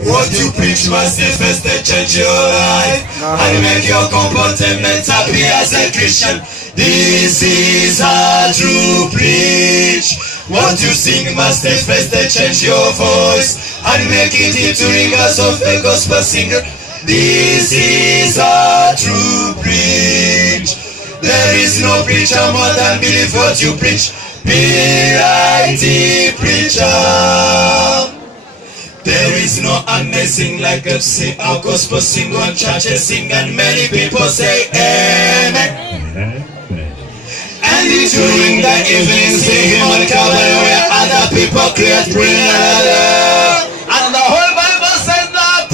What you preach must first change your life and make your comportment happy as a Christian. This is a true preach. What you sing must first change your voice and make it into ringers of a gospel singer. This is a true preach. There is no preacher more than believe what you preach. Be like the preacher. There is no amazing like a gospel sing on churches sing and many people say amen. And during the evening see him on Calvary where other people create prayer. And the whole Bible says that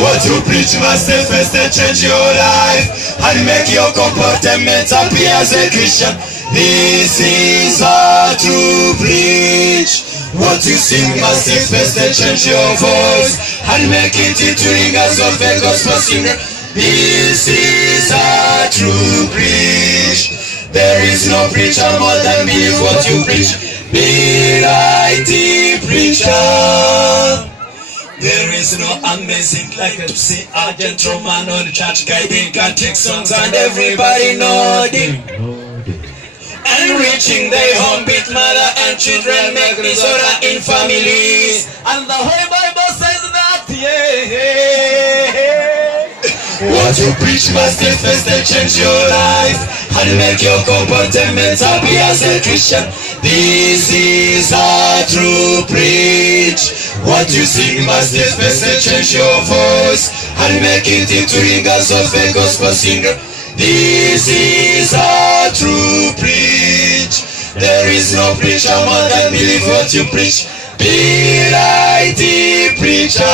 what you preach must first change your life and make your comportment happy as a Christian. This is a true preach. What you sing must first change your voice and make it into ringers of a gospel singer. This is a true preach. There is no preacher more than believe what you preach. Be like the preacher. There is no amazing like to see a gentleman on the church guiding can take songs and everybody nodding. Enriching their home with mother and children, make disorder in families. And the whole Bible says that, what you preach must first change your life and make your comportment happy as a Christian. This is a true preach. What you sing must first change your voice and make it into ringers of a gospel singer. This is a true preach. There is no preacher more than believe what you preach. Be like the preacher.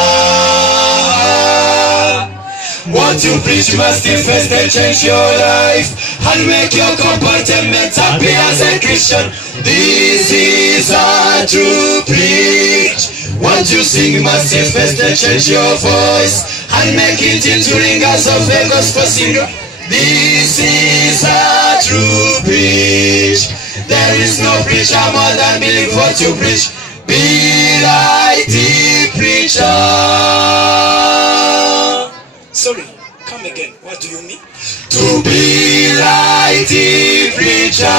What you preach must first change your life and make your comportment happy as a Christian. This is a true preach. What you sing must first change your voice and make it into ringers of a gospel singer. This is a true preach. There is no preacher more than believe what you preach. Be like the preacher. Sorry, come again. What do you mean? To be like the preacher.